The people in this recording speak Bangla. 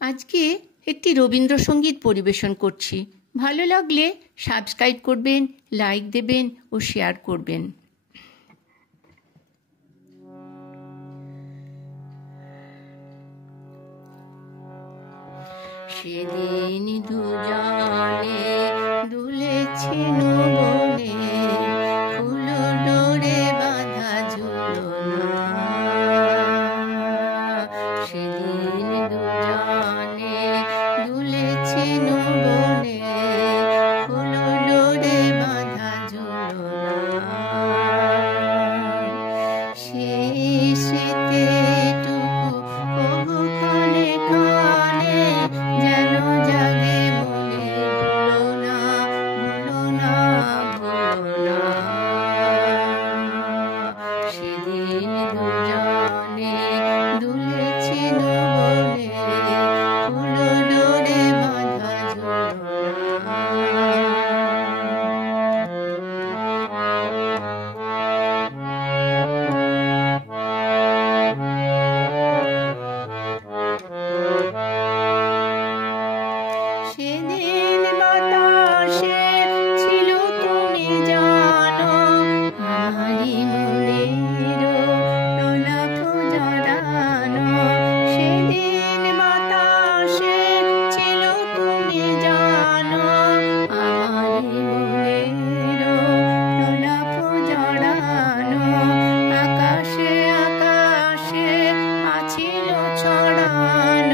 আজকে একটি রবীন্দ্রসঙ্গীত পরিবেশন করছি। ভালো লাগলে সাবস্ক্রাইব করবেন, লাইক দেবেন ও শেয়ার করবেন। সেদিন দুজনে দুলেছেন বনে, ফুলো ডোরে বাঁধা ঝুলনা। সেদিন দুজনে দুলেছেন বনে, ফুলো ডোরে বাঁধা ঝুলনা। সেই স্মৃতিটুকু কবু কানে কানে যেন জাগে মনে, ভুলো না, ভুলো না, ভুলো না। সেদিন দুজনে দুলেছেন বনে, ফুলো ডোরে বাঁধা ঝুলনা। সেদিন বাতাসে ছিল তুমি জানো, আমারই মনের প্রলাপ জড়ানো। সেদিন বাতাসে ছিল তুমি জানো, আমারই মনের প্রলাপ জড়ানো। আকাশে আকাশে আছিল ছড়ানো